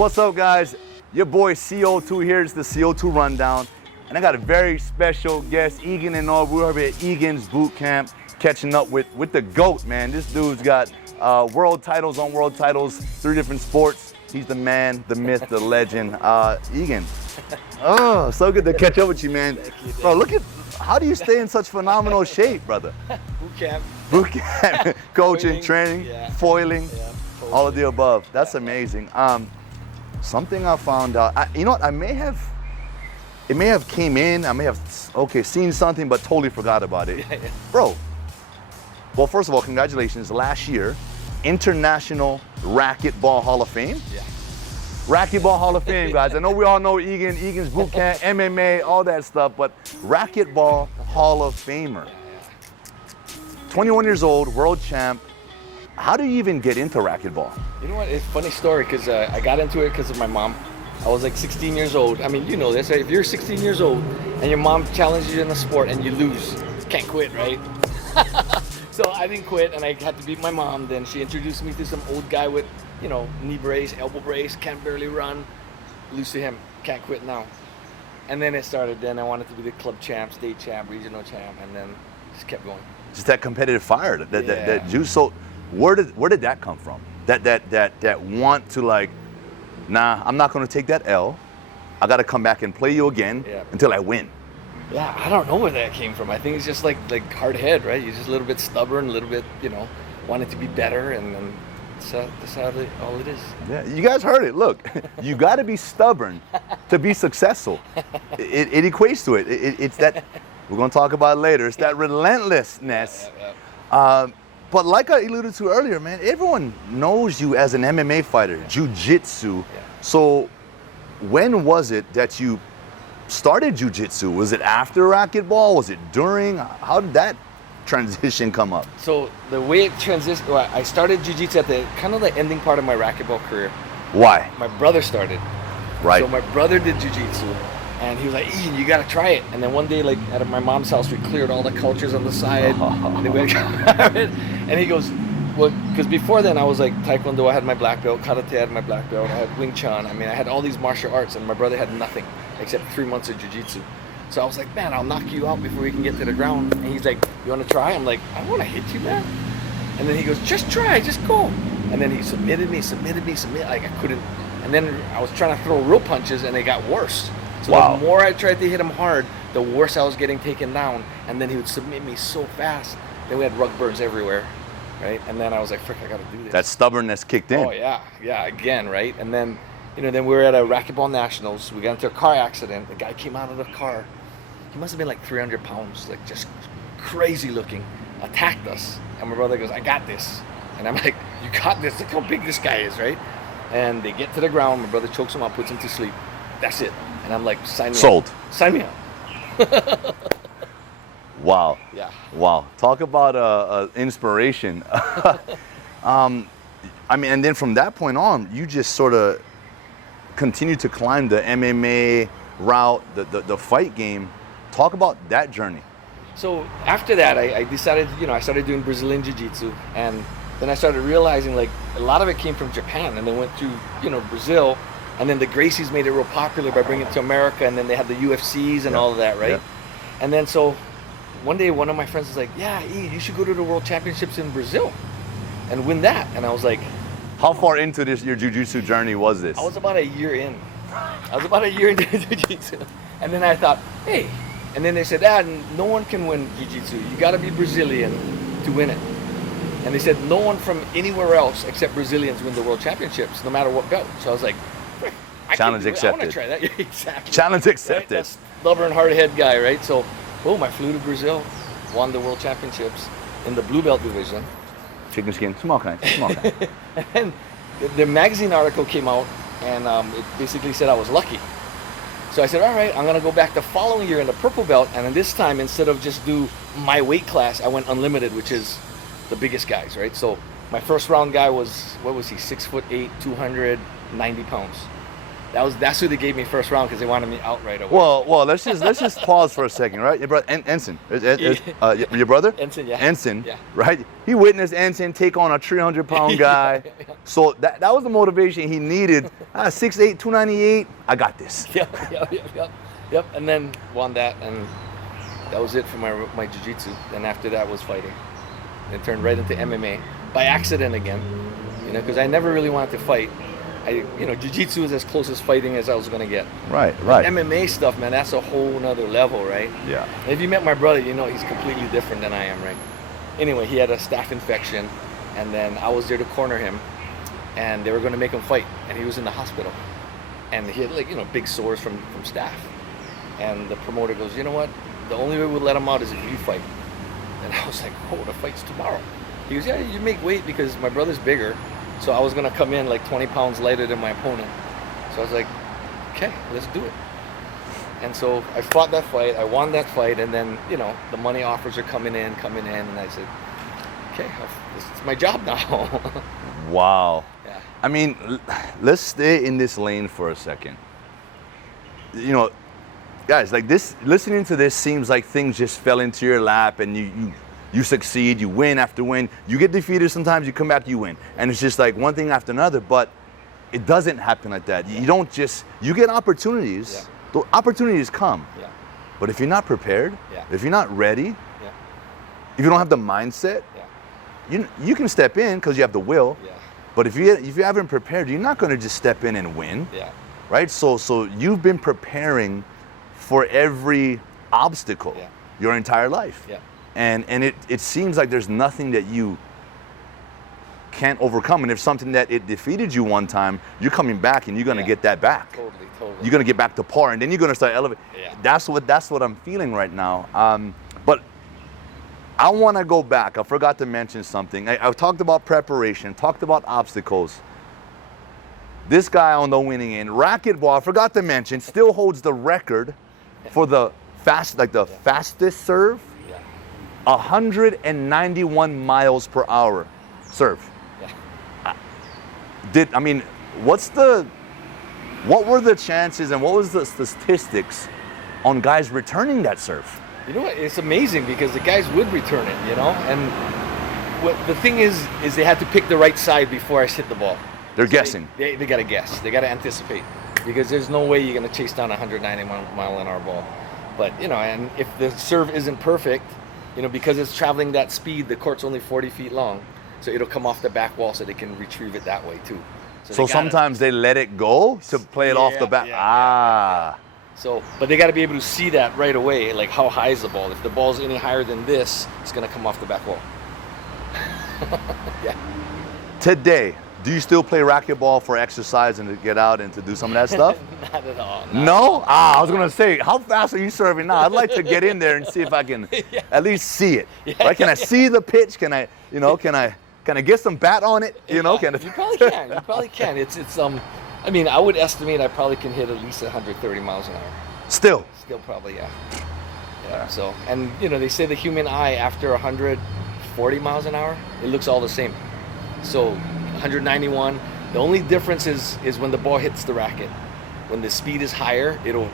What's up, guys? Your boy CO2 here. It's the CO2 Rundown. And I got a very special guest, Egan Inoue. We're over at Egan's bootcamp, catching up with the GOAT, man. This dude's got world titles on world titles, 3 different sports. He's the man, the myth, the legend. Egan, oh, so good to catch up with you, man. Bro, look at, how do you stay in such phenomenal shape, brother? Bootcamp. Bootcamp, coaching, training, foiling, all of the above. That's amazing. Something I found out, you know what, it may have came in, I may have, seen something, but totally forgot about it. Bro, well, first of all, congratulations. Last year, International Racquetball Hall of Fame. Yeah. Racquetball Hall of Fame, guys. I know we all know Egan's bootcamp, MMA, all that stuff, but Racquetball Hall of Famer. 21 years old, world champ. How do you even get into racquetball? You know what, it's a funny story, because I got into it because of my mom. I was like 16 years old. I mean, you know this, right? If you're 16 years old and your mom challenges you in a sport and you lose, can't quit, right? So I didn't quit, and I had to beat my mom. Then she introduced me to some old guy with, you know, knee brace, elbow brace, can't barely run. Lose to him, can't quit now. And then it started. Then I wanted to be the club champ, state champ, regional champ, and then just kept going. Just that competitive fire, that juice. So where did that come from? That want to, like, nah, I'm not going to take that L. I got to come back and play you again until I win. Yeah, I don't know where that came from. I think it's just like hard head, right? You're just a little bit stubborn, a little bit, you know, wanting to be better, and that's all it is. Yeah, you guys heard it. Look, you got to be stubborn to be successful. It equates to it. It's that, we're going to talk about it later. It's that relentlessness. But like I alluded to earlier, man, everyone knows you as an MMA fighter, jiu-jitsu. Yeah. So when was it that you started jiu-jitsu? Was it after racquetball? Was it during? How did that transition come up? So the way it transitioned, well, I started jiu-jitsu at the kind of the ending part of my racquetball career. Why? My brother started. Right. So my brother did jiu-jitsu, and he was like, Ian, you gotta try it. And then one day, like at my mom's house, we cleared all the cultures on the side. And then we had and he goes, well, because before then I was like Taekwondo, I had my black belt, Karate, I had my black belt, I had Wing Chun. I mean, I had all these martial arts, and my brother had nothing except 3 months of jiu-jitsu. So I was like, man, I'll knock you out before we can get to the ground. And he's like, you want to try? I'm like, I don't want to hit you, man. And then he goes, just try, just go. And then he submitted me, like I couldn't. And then I was trying to throw real punches, and they got worse. So the more I tried to hit him hard, the worse I was getting taken down. And then he would submit me so fast. Then we had rug burns everywhere, right? And then I was like, frick, I got to do this. That stubbornness kicked in. Oh, yeah, again, right? And then, you know, then we were at a racquetball nationals. We got into a car accident. The guy came out of the car. He must have been like 300 pounds, like just crazy looking, attacked us. And my brother goes, I got this. And I'm like, you got this? Look how big this guy is, right? And they get to the ground. My brother chokes him up, puts him to sleep. That's it. And I'm like, sign me up. Sign me up. Wow. Yeah. Wow. Talk about inspiration. I mean, and then from that point on, you just sort of continue to climb the MMA route, the fight game. Talk about that journey. So after that, I decided, you know, I started doing Brazilian Jiu-Jitsu, and then I started realizing like a lot of it came from Japan, and then went through, you know, Brazil, and then the Gracies made it real popular by bringing it to America, and then they had the UFCs and all of that, right? And then so one day, one of my friends was like, yeah, you should go to the World Championships in Brazil and win that. And I was like, how far into your jiu-jitsu journey was this? I was about a year in. Into jiu-jitsu. And then I thought, hey, and then they said, no one can win jiu-jitsu. You got to be Brazilian to win it. And they said, no one from anywhere else except Brazilians win the World Championships, no matter what belt. So I was like, challenge accepted. I want to try that. Yeah, exactly. Challenge accepted. Right? That's stubborn, hard-head guy, right? So, boom, I flew to Brazil, won the World Championships in the blue belt division. Chicken skin, small kind. And the magazine article came out, and it basically said I was lucky. So I said, all right, I'm going to go back the following year in the purple belt, and then this time, instead of just do my weight class, I went unlimited, which is the biggest guys, right? So my first round guy was, what was he, 6'8", 290 pounds. That's who they gave me first round because they wanted me out right away. Well, let's just pause for a second, right? Your brother, Ensign, your brother? Ensign, yeah. Ensign, yeah. right? He witnessed Ensign take on a 300-pound guy. Yeah. So that was the motivation he needed. 6'8", 298, I got this. Yep. And then won that, and that was it for my jiu-jitsu. And after that was fighting. And turned right into MMA by accident again, because I never really wanted to fight. Jiu-jitsu is as close as fighting as I was going to get. Right. MMA stuff, man, that's a whole nother level, right? Yeah. And if you met my brother, he's completely different than I am, right? Anyway, he had a staph infection, and then I was there to corner him, and they were going to make him fight, and he was in the hospital. And he had, big sores from staph. And the promoter goes, you know what? The only way we'll let him out is if you fight. And I was like, oh, the fight's tomorrow. He goes, yeah, you make weight because my brother's bigger. So I was going to come in like 20 pounds lighter than my opponent. So I was like, okay, let's do it. And so I fought that fight. I won that fight. And then, the money offers are coming in. And I said, okay, this is my job now. Wow. Yeah. I mean, let's stay in this lane for a second. Guys, like this, listening to this seems like things just fell into your lap and you succeed, you win after win. You get defeated sometimes, you come back, you win. And it's just like one thing after another, but it doesn't happen like that. You don't you get opportunities. Yeah. The opportunities come. Yeah. But if you're not prepared, yeah. if you're not ready, yeah. if you don't have the mindset, yeah. you can step in because you have the will. Yeah. But if you haven't prepared, you're not going to just step in and win. Yeah. Right? So you've been preparing for every obstacle your entire life. Yeah. And it seems like there's nothing that you can't overcome. And if something that it defeated you one time, you're coming back and you're going to get that back. Totally. You're going to get back to par, and then you're going to start elevating. Yeah. That's what I'm feeling right now. But I want to go back. I forgot to mention something. I talked about preparation, talked about obstacles. This guy on the winning end, Racquetball, I forgot to mention, still holds the record for the fastest serve. 191 miles per hour serve. Yeah. What were the chances and what was the statistics on guys returning that serve? You know what? It's amazing because the guys would return it, And what the thing is they had to pick the right side before I hit the ball. They're guessing. They got to guess. They got to anticipate because there's no way you're going to chase down a 190-mile-an-hour ball. But, and if the serve isn't perfect, because it's traveling that speed, the court's only 40 feet long. So it'll come off the back wall so they can retrieve it that way too. So sometimes they let it go to play it off the back. Yeah. So, but they got to be able to see that right away, like how high is the ball? If the ball's any higher than this, it's going to come off the back wall. Yeah. Today, do you still play racquetball for exercise and to get out and to do some of that stuff? Not at all. No? I was going to say, how fast are you serving now? I'd like to get in there and see if I can at least see it. Yeah. Right? Can I see the pitch? Can I get some bat on it? You probably can. It's I would estimate I probably can hit at least 130 miles an hour. Still Probably, yeah. So, and they say the human eye after 140 miles an hour, it looks all the same. So 191, the only difference is when the ball hits the racket. When the speed is higher, it'll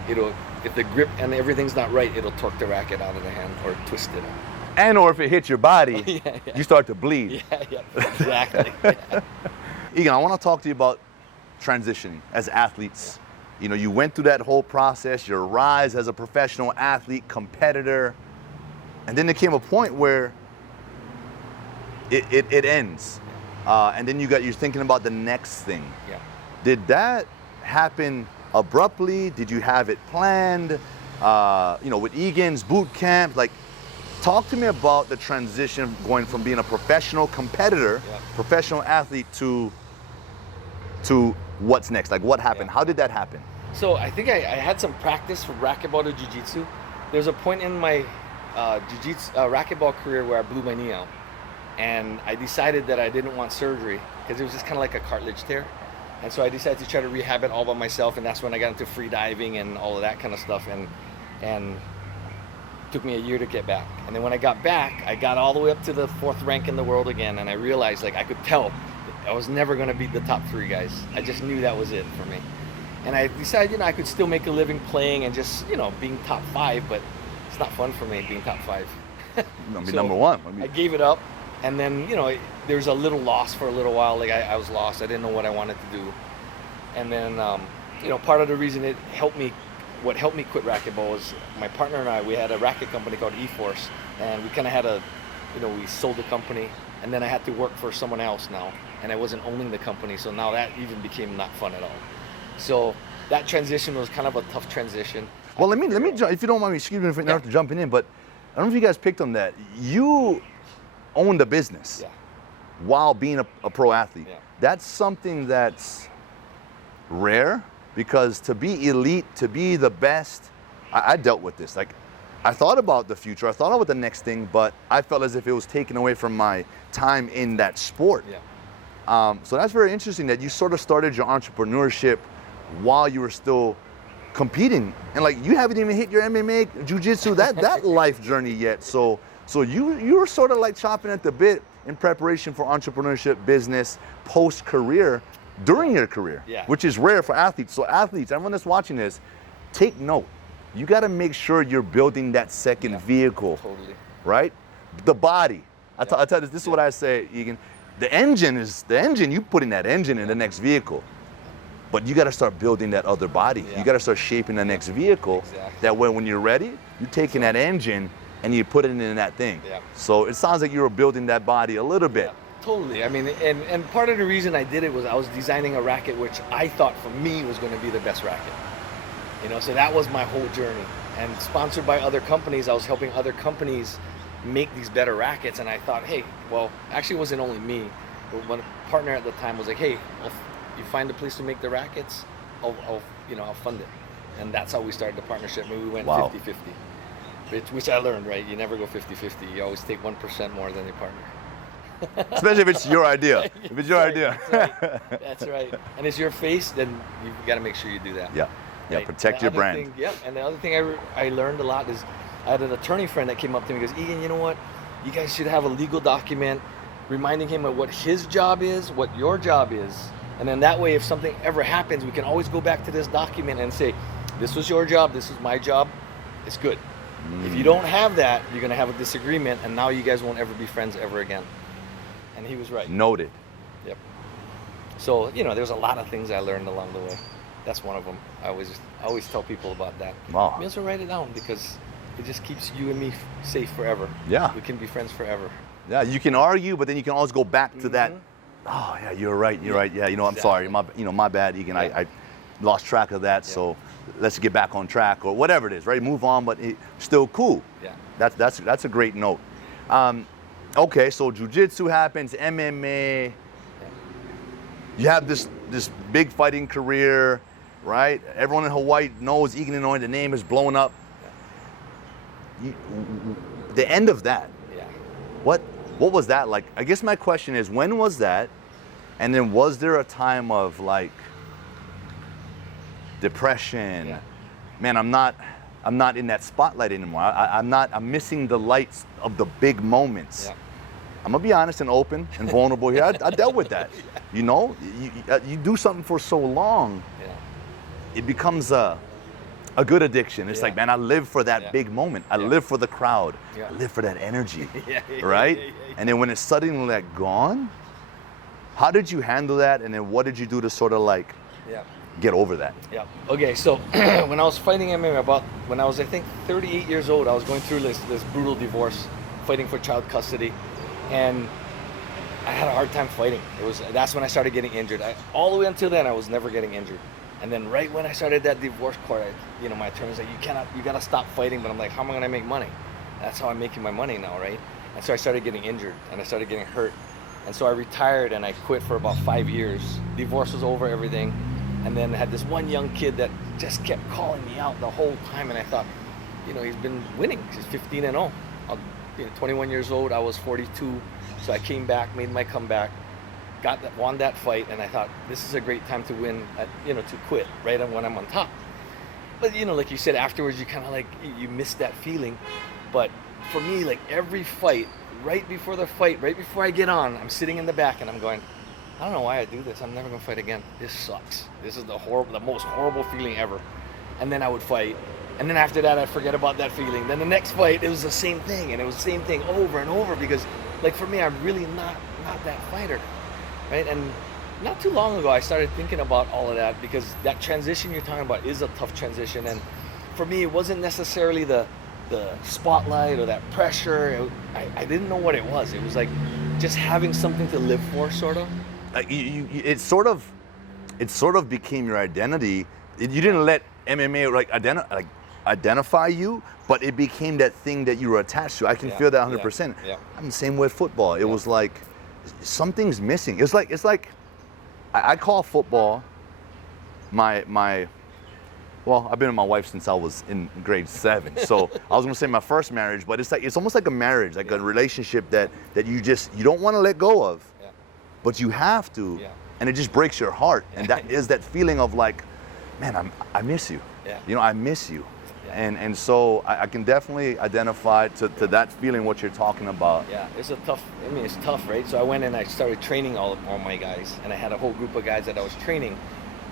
if the grip and everything's not right, it'll torque the racket out of the hand or twist it. Or if it hits your body, you start to bleed. Yeah, exactly. Egan, I want to talk to you about transitioning as athletes. You went through that whole process, your rise as a professional athlete, competitor, and then there came a point where it ends. And then you're thinking about the next thing. Yeah. Did that happen abruptly? Did you have it planned? With Egan's boot camp, talk to me about the transition going from being a professional competitor, professional athlete to what's next? What happened? How did that happen? So I think I had some practice from racquetball to jiu-jitsu. There's a point in my racquetball career where I blew my knee out. And I decided that I didn't want surgery because it was just kind of like a cartilage tear. And so I decided to try to rehab it all by myself. And that's when I got into free diving and all of that kind of stuff. And it took me a year to get back. And then when I got back, I got all the way up to the 4th rank in the world again. And I realized I could tell I was never going to beat the top 3 guys. I just knew that was it for me. And I decided, I could still make a living playing and just, being top 5, but it's not fun for me being top 5. Be number 1. I gave it up, and then, there was a little loss for a little while. Like I was lost. I didn't know what I wanted to do. And then, part of the reason what helped me quit racquetball was my partner and I, we had a racket company called E-Force, and we kind of had we sold the company, and then I had to work for someone else now, and I wasn't owning the company, so now that even became not fun at all. So that transition was kind of a tough transition. Well, let me if you don't mind me, excuse me for jumping in, but I don't know if you guys picked on that. You owned a business while being a pro athlete. Yeah. That's something that's rare, because to be elite, to be the best, I dealt with this. Like, I thought about the future, I thought about the next thing, but I felt as if it was taken away from my time in that sport. Yeah. So that's very interesting that you sort of started your entrepreneurship while you were still competing, and like you haven't even hit your MMA, jiu-jitsu, that life journey yet. So you were sort of like chopping at the bit in preparation for entrepreneurship, business, post-career, during your career, which is rare for athletes. So athletes, everyone that's watching this, take note. You got to make sure you're building that second vehicle. Totally. Right? The body. I tell you this is what I say, Egan. The engine, you putting that engine in the next vehicle. But you got to start building that other body. You got to start shaping the next vehicle. Exactly. That way, when you're ready, you're taking that engine and you put it in that thing. Yeah. So it sounds like you were building that body a little bit. Yeah, totally. I mean, and part of the reason I did it was I was designing a racket which I thought for me was going to be the best racket. So that was my whole journey. And sponsored by other companies, I was helping other companies make these better rackets. And I thought, hey, well, actually it wasn't only me. But one partner at the time was like, hey, well, you find a place to make the rackets, I'll fund it. And that's how we started the partnership. Maybe we went 50-50, which I learned, right? You never go 50-50. You always take 1% more than your partner. Especially if it's your idea. If it's your idea. That's right. That's right. And it's your face, then you've got to make sure you do that. Yeah. Yeah, right? protect your brand. And the other thing I learned a lot is I had an attorney friend that came up to me and goes, Egan, you know what? You guys should have a legal document reminding him of what his job is, what your job is. And then that way, if something ever happens, we can always go back to this document and say, this was your job, this was my job, it's good. If you don't have that, you're going to have a disagreement, and now you guys won't ever be friends ever again. And he was right. Noted. Yep. So, there's a lot of things I learned along the way. That's one of them. I always tell people about that. Wow. You also write it down, because it just keeps you and me safe forever. Yeah. We can be friends forever. Yeah, you can argue, but then you can always go back to that. Oh yeah, you're right. You're right. Yeah, I'm sorry. My bad, Egan. I lost track of that. So let's get back on track, or whatever it is. Right, move on, but still cool. Yeah. That's a great note. Okay, so jiu-jitsu happens, MMA. You have this big fighting career, right? Everyone in Hawaii knows Egan Inoue. The name is blowing up. The end of that. Yeah. What was that like? I guess my question is, when was that? And then was there a time of like depression? Yeah. Man, I'm not in that spotlight anymore. I'm missing the lights of the big moments. Yeah. I'm gonna be honest and open and vulnerable here. I dealt with that. You do something for so long, it becomes a good addiction. It's like, man, I live for that big moment. I live for the crowd. I live for that energy, right? And then when it's suddenly like gone, how did you handle that? And then what did you do to sort of like get over that? Yeah. Okay, so when I was fighting MMA, when I was, I think, 38 years old, I was going through this brutal divorce, fighting for child custody, and I had a hard time fighting. That's when I started getting injured. All the way until then, I was never getting injured. And then right when I started that divorce court, my attorney was like, you gotta stop fighting. But I'm like, how am I gonna make money? That's how I'm making my money now, right? And so I started getting injured, and I started getting hurt. And so I retired, and I quit for about 5 years. Divorce was over, everything. And then I had this one young kid that just kept calling me out the whole time. And I thought, he's been winning. He's 15-0. 21 years old, I was 42. So I came back, made my comeback, won that fight, and I thought, this is a great time to win, to quit right when I'm on top. But like you said, afterwards you kind of like, you miss that feeling. But for me, like every fight, right before the fight, right before I get on, I'm sitting in the back and I'm going, I don't know why I do this. I'm never gonna fight again. This sucks. This is the most horrible feeling ever. And then I would fight. And then after that, I'd forget about that feeling. Then the next fight, it was the same thing. And it was the same thing over and over because, like, for me, I'm really not that fighter, right? And not too long ago, I started thinking about all of that because that transition you're talking about is a tough transition. And for me, it wasn't necessarily the spotlight or that pressure. I didn't know what it was. It was like just having something to live for, sort of. It sort of became your identity. You didn't let MMA identify you, but it became that thing that you were attached to. I can feel that 100%. Yeah. I'm the same with football. It was like something's missing. It's like I call football my. Well, I've been with my wife since I was in grade 7. So I was gonna say my first marriage, but it's almost like a marriage, like a relationship that you don't want to let go of, but you have to, and it just breaks your heart. And that is that feeling of like, man, I miss you. You know, I miss you. And so I can definitely identify to that feeling what you're talking about. Yeah, it's tough, right? So I went and I started training all my guys, and I had a whole group of guys that I was training,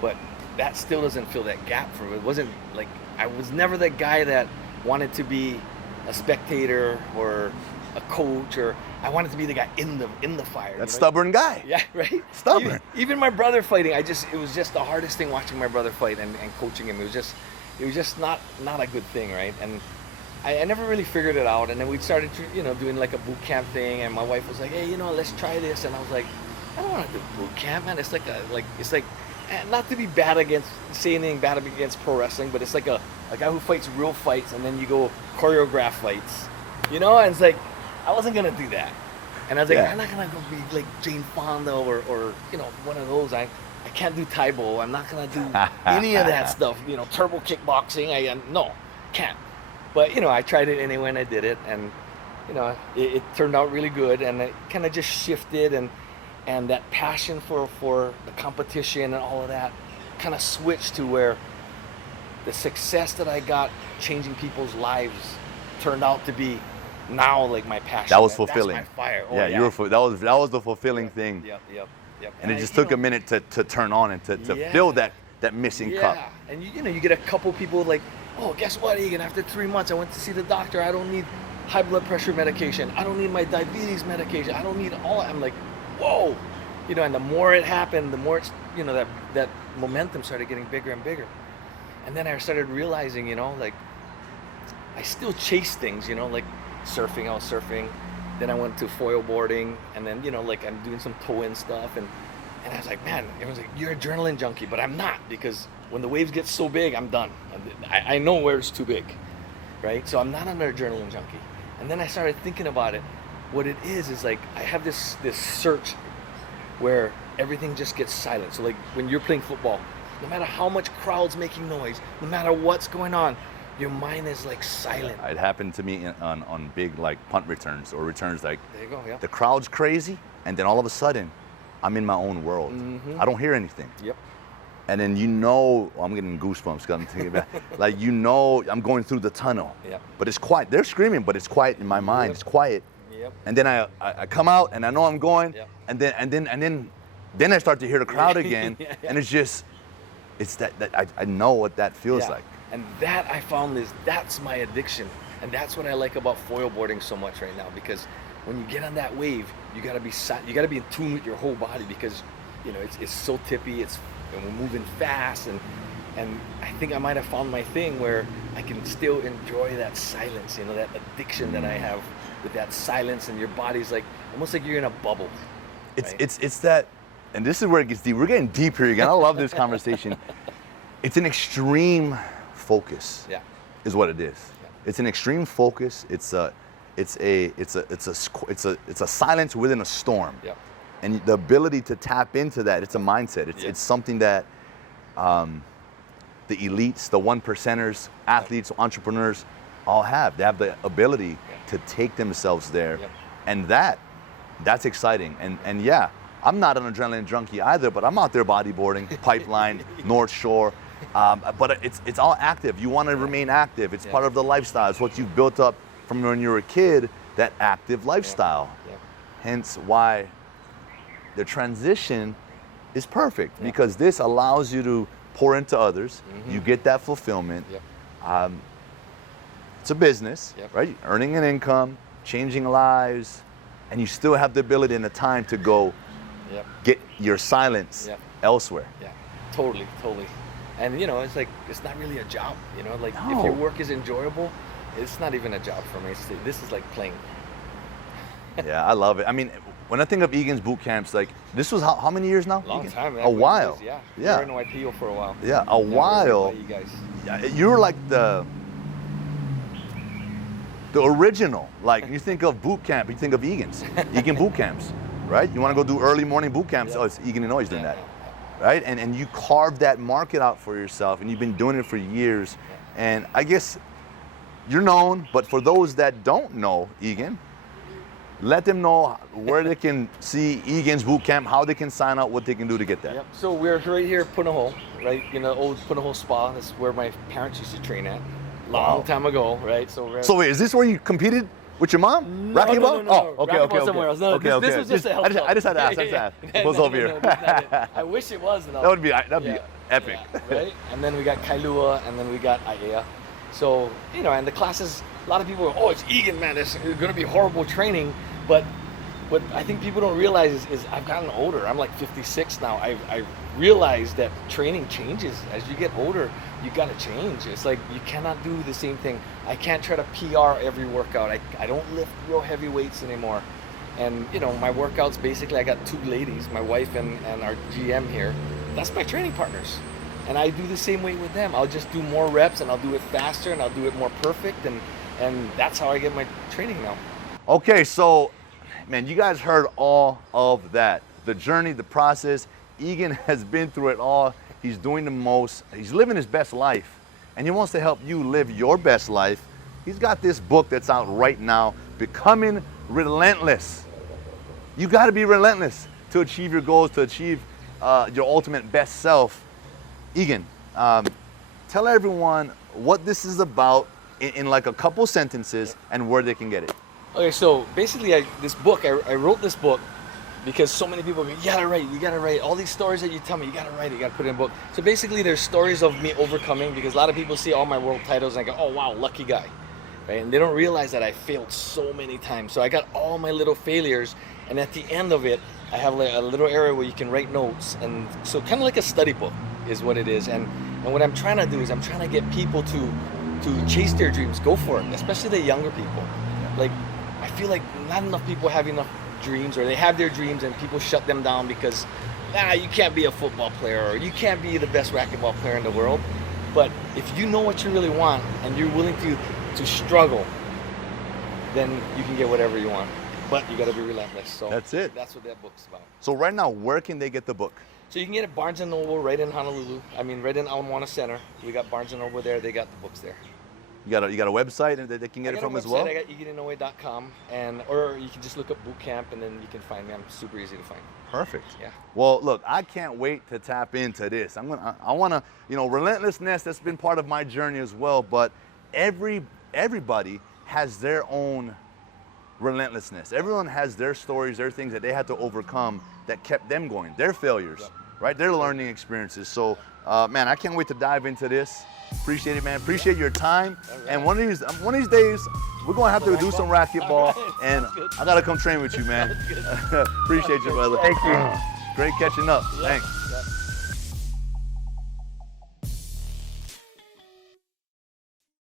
but that still doesn't fill that gap for me. It wasn't like, I was never that guy that wanted to be a spectator or a coach, or I wanted to be the guy in the fire. That stubborn guy. Yeah, right? Stubborn. Even my brother fighting, it was just the hardest thing watching my brother fight and coaching him. It was just not a good thing, right? And I never really figured it out. And then we started, doing like a boot camp thing, and my wife was like, hey, let's try this. And I was like, I don't want to do boot camp, man. It's like not to be say anything bad against pro wrestling, but it's like a guy who fights real fights, and then you go choreograph fights, and it's like, I wasn't gonna do that. And I was like, I'm not gonna go be like Jane Fonda or one of those. I can't do Taibo. I'm not gonna do any of that stuff. Turbo kickboxing. No, can't. But I tried it anyway, and I did it, and it turned out really good, and it kind of just shifted, and that passion for the competition and all of that kind of switched to where the success that I got changing people's lives turned out to be now like my passion. That was fulfilling. That's my fire. That was the fulfilling thing. Yep. And it just took a minute to turn on and to fill that missing cup. And you get a couple people like, oh, guess what, Egan? After 3 months, I went to see the doctor. I don't need high blood pressure medication. I don't need my diabetes medication. I don't need all. I'm like, whoa, and the more it happened, the more it's, that momentum started getting bigger and bigger. And then I started realizing, like, I still chase things, like surfing. I was surfing. Then I went to foil boarding, and then, like I'm doing some toe-in stuff, and I was like, man, everyone's like, you're an adrenaline junkie, but I'm not, because when the waves get so big, I'm done. I know where it's too big, right? So I'm not an adrenaline junkie. And then I started thinking about it. What it is like I have this search where everything just gets silent. So like when you're playing football, no matter how much crowd's making noise, no matter what's going on, your mind is like silent. It happened to me on big like punt returns or returns like there you go, yeah. The crowd's crazy, and then all of a sudden, I'm in my own world. Mm-hmm. I don't hear anything. Yep. And then I'm getting goosebumps because I'm thinking about like I'm going through the tunnel. Yep. But it's quiet. They're screaming, but it's quiet in my mind. Yep. It's quiet. Yep. And then I come out and I know I'm going. Yep. And then I start to hear the crowd again, yeah. and it's that I know what that feels like. And that I found that's my addiction, and that's what I like about foil boarding so much right now, because when you get on that wave, you gotta be in tune with your whole body, because it's so tippy, and we're moving fast, and I think I might have found my thing where I can still enjoy that silence, that addiction that I have with that silence, and your body's like almost like you're in a bubble. Right? It's that, and this is where it gets deep. We're getting deep here again. I love this conversation. It's an extreme focus. Yeah. Is what it is. Yeah. It's an extreme focus. It's a silence within a storm. Yeah. And the ability to tap into that, it's a mindset. It's something that the elites, the 1%ers, athletes, entrepreneurs all have. They have the ability to take themselves there. Yep. And that's exciting. And yeah, I'm not an adrenaline junkie either, but I'm out there bodyboarding, pipeline, North Shore. But it's all active. You want to remain active. It's part of the lifestyle. It's what you've built up from when you were a kid, that active lifestyle. Yeah. Hence why the transition is perfect because this allows you to pour into others. You get that fulfillment. It's a business, right? Earning an income, changing lives, and you still have the ability and the time to go get your silence elsewhere. Yeah, totally. And you know, it's like, it's not really a job, you know, like if your work is enjoyable, it's not even a job for me. This is like playing. Yeah, I love it. I mean, when I think of Egan's boot camps, like this was how many years now? Long Egan? time. A while. Yeah. We were in YPO for a while. Yeah, a while. You guys. You're like the original. Like you think of boot camp, you think of Egan's, Egan boot camps, right? You want to go do early morning boot camps? Oh, it's Egan Inoue doing that, right? And you carved that market out for yourself, and you've been doing it for years. And I guess you're known, but for those that don't know Egan, let them know where they can see Egan's boot camp, how they can sign up, what they can do to get that. Yep. So we're right here at Punahou, right? You know, old Punahou Spa. That's where my parents used to train at. Long time ago, right? So wait, is this where you competed with your mom? No, Racquetball? No. Oh, okay. Somewhere else. No, this was just a help. I just had to ask. It was over here. I wish it was. That'd be epic. Yeah, right? And then we got Kailua, and then we got Aiea. So, you know, and the classes, a lot of people are, oh, it's Egan, man. It's going to be horrible training. But what I think people don't realize is I've gotten older. I'm like 56 now. I realized that training changes. As you get older, you got to change. It's like you cannot do the same thing. I can't try to PR every workout. I don't lift real heavy weights anymore. And, you know, my workouts, basically, I got two ladies, my wife and our GM here. That's my training partners. And I do the same way with them. I'll just do more reps, and I'll do it faster, and I'll do it more perfect. And that's how I get my training now. Okay, so, man, you guys heard all of that. The journey, the process. Egan has been through it all. He's doing the most. He's living his best life. And he wants to help you live your best life. He's got this book that's out right now, Becoming Relentless. You got to be relentless to achieve your goals, to achieve your ultimate best self. Egan, tell everyone what this is about in like a couple sentences and where they can get it. Okay, so basically this book, I wrote this book because so many people go, you gotta write. All these stories that you tell me, you gotta write it, you gotta put it in a book. So basically there's stories of me overcoming, because a lot of people see all my world titles and I go, oh wow, lucky guy. Right? And they don't realize that I failed so many times. So I got all my little failures, and at the end of it, I have like a little area where you can write notes. And so kind of like a study book is what it is. And what I'm trying to do is I'm trying to get people to chase their dreams, go for it, especially the younger people. Like, I feel like not enough people have enough dreams, or they have their dreams and people shut them down because, you can't be a football player, or you can't be the best racquetball player in the world. But if you know what you really want and you're willing to struggle, then you can get whatever you want. But you got to be relentless. So that's it. That's what that book's about. So right now, where can they get the book? So you can get it at Barnes & Noble right in Honolulu. I mean, right in Ala Moana Center. We got Barnes & Noble there. They got the books there. You got a website that they can get it from as well? I got EganInoue.com, or you can just look up bootcamp and then you can find me. I'm super easy to find. Perfect. Yeah. Well, look, I can't wait to tap into this. I want to, relentlessness, that's been part of my journey as well, but everybody has their own relentlessness. Everyone has their stories, their things that they had to overcome that kept them going, their failures, right? Their learning experiences. So, man, I can't wait to dive into this. Appreciate it, man. Appreciate your time. Right. And one of these days, we're gonna have to do some racquetball, and I gotta come train with you, man. Appreciate you, brother. Thank you. Great catching up. Thanks.